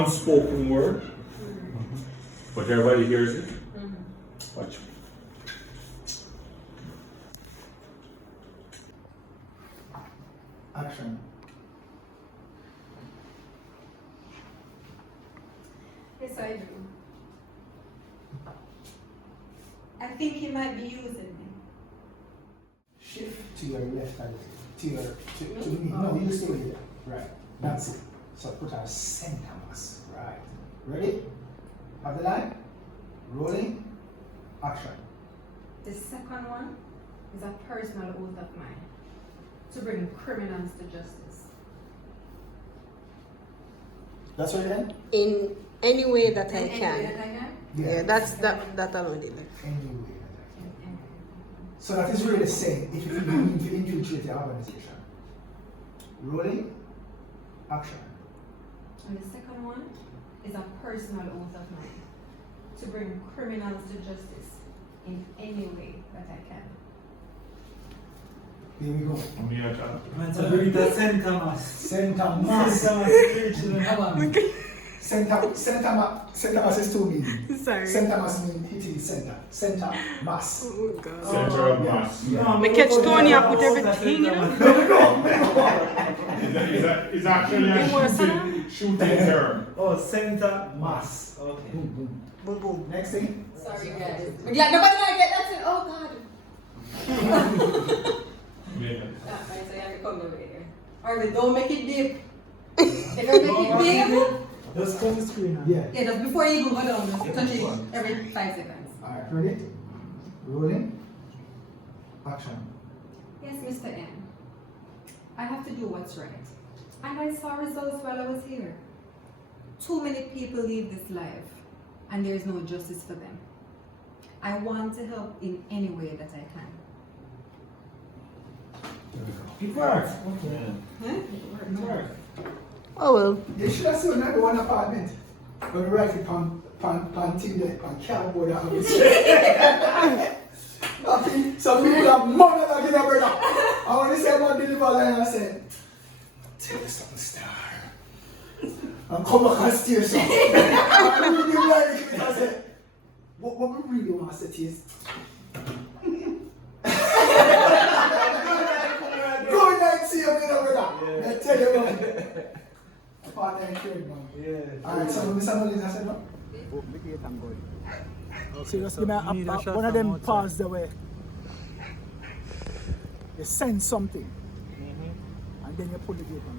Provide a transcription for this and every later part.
unspoken word, but everybody hears it. Watch. Action. Yes, I do. I think he might be using me. Shift to your left hand. To me. No, you stay there. Right. That's it. So put our center mass. Right. Ready? Have the line. Rolling. Action. The second one is a personal oath of mine to bring criminals to justice. That's what then? In any way that I In any way can. that I can? Yeah, that alone did it. Any way that I can. So that is really saying if you need to infiltrate the organization. Rolling. Action. And the second one is a personal oath of mine to bring criminals to justice in any way that I can. Here we go. I'm here, John. Man, so bring the St. Thomas. St. Thomas. St. Thomas preach in heaven. St. Thomas is two meanings. Sorry. St. Thomas means hitting center. Center mass. Oh God. Center of mass. Me catch Tony, I put everything, you know. It's actually a shooting term. Oh, center mass. Okay. Boom. Next thing. Sorry guys. Yeah, nobody might get that thing. Oh God. Yeah. That might say I come over here. Alright, don't make it deep. If I make it deep, Just turn the screen on. Yeah. yeah, just before you even go down, just touch it every 5 seconds. Alright, ready? Rolling. Action. Yes, Mr. N. I have to do what's right. And I saw results while I was here. Too many people leave this life, and there is no justice for them. I want to help in any way that I can. It works. Okay. Huh? It works. Oh well. You should have seen that one apartment. But we write it on Tinder, on cardboard. I think some people have money that get a brother. I want to say about deliver line and say, tell me something, star. And come back and steer some. I really like it. I said, what we really want to say is, go in and see your brother. I tell you what. Partner and trade, man. Yeah. Alright, so Mr. Mullins, I said, no? Serious, give me one of them paws the way. You send something, and then you pull the gate on.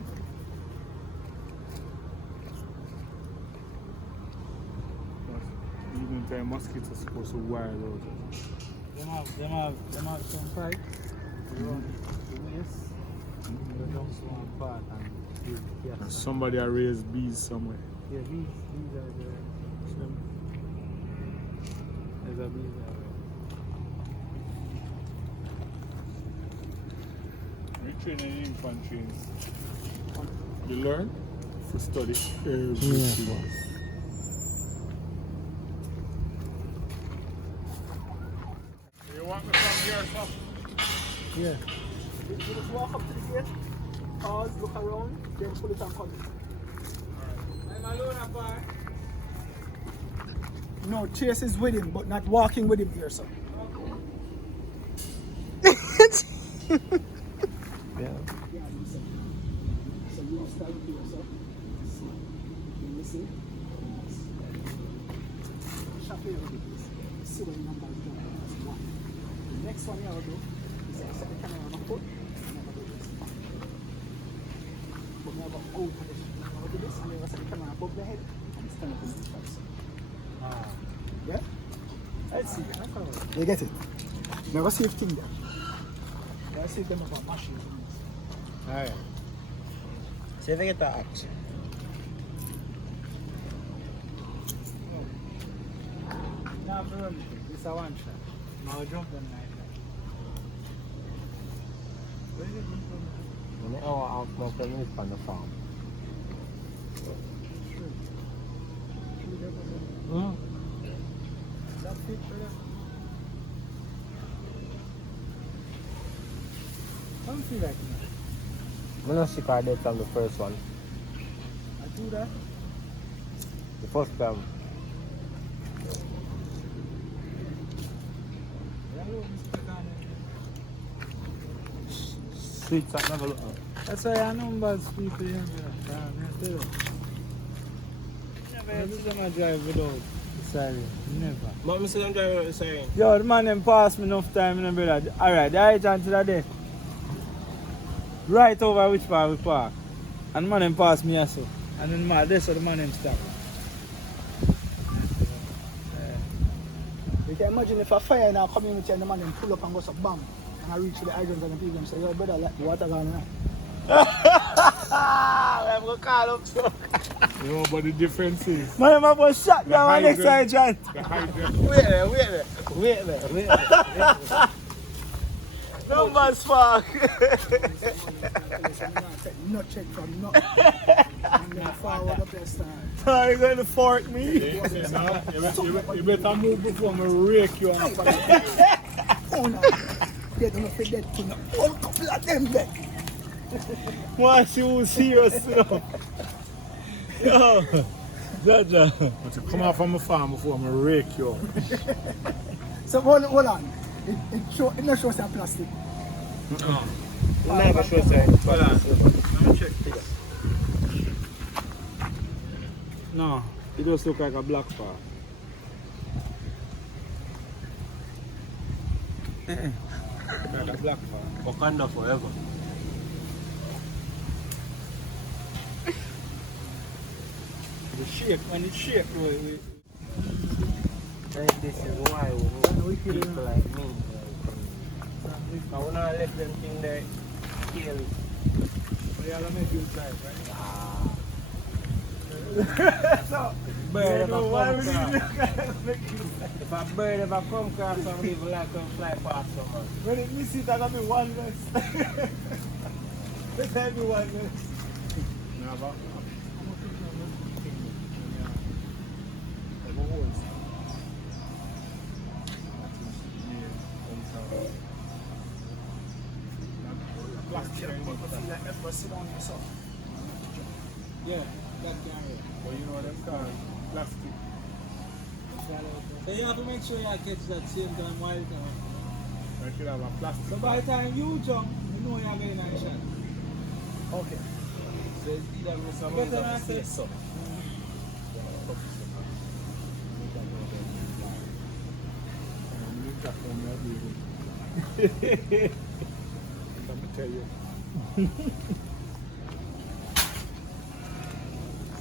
Even time mosquitoes supposed to wire those. Them have some pride. Yes. They don't want part and And somebody are raised bees somewhere. yeah, these are the some. There's a bees there. We train in infantry. You learn to study everything. You want me from here or something? Yeah. You just walk up to the gate, pause, look around, then pull it and come in. I'm alone apart. No, Chase is with him, but not walking with him here, sir. Yeah. Yeah, listen. So you start here, sir. You listen. Shuffle your please. See what the number is doing. That's one. The next one I'll do is I set the camera on my foot. And I'll do this. But now I'll go to this. I'll do this, and then I'll set the camera above the head and stand up in the face. Yeah? Let's see. That's all right. You get it? Never see a thing there. I see them about machine. Alright. See if I get the axe. Nah, bro, it's a one shot. Now drop them like that. Where did it come from? I'll smoke them in on the farm. That picture there. Don't feel like that. I'm not sick of that from the first one. I do that. The first time. Sweets that never look up. That's why I know about people here. Never see them drive without deciding. Never. But I see them drive what you're saying. Yo, the man them pass me enough time, you know, brother. Alright, the agent to the day. Right over which part we park. And the man them pass me also. And then that's how the man them stop. You can imagine if a fire in our community and the man then pull up and goes a bam. And I reach to the hydrants and the people and say, yo brother, like, the water gone now. I'm going to call up so. You know, but the difference is Man, I'm going to shot down my next hydrant. agent. the hydrant. Wait there. Numbers fuck. Not check from nothing. And then forward up your style. Are you going to fork me? You better move before I rake you off. Oh no. They don't forget to know. One couple of them there. Once you serious, you know. Yo, Jaja. But you come off from the farm before I rake you off. So hold on. It not shows some plastic. No. Never sure say. Let me check this. No, it does look like a black far. Like a black far. Wakanda forever. The shape, when it shape, And this is why we need people like me. I want to let them think they kill it. we all make you try, right? So, bird ever Why come would across. you If a bird ever come across some people like them fly past someone. when it miss it, I got me one less. Let me be one less. Never. Yeah, that camera. But you know them cars, plastic. So you have to make sure you catch that same time while it I should have a plastic. So by the time you jump, you know you're getting a shot. Okay. So it's either miss a Better or not see say. so. Let me tell you.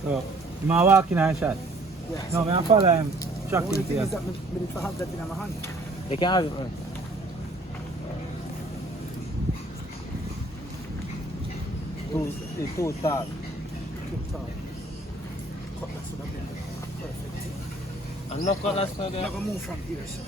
So, you might walk in and shot. Yeah. No, I follow him. Track Only him thing to is that I need to have that in my hand. You can have it, man. It's too tall. Cutlass would have been perfect. And no cutlass for I'm them. gonna move from here, sir.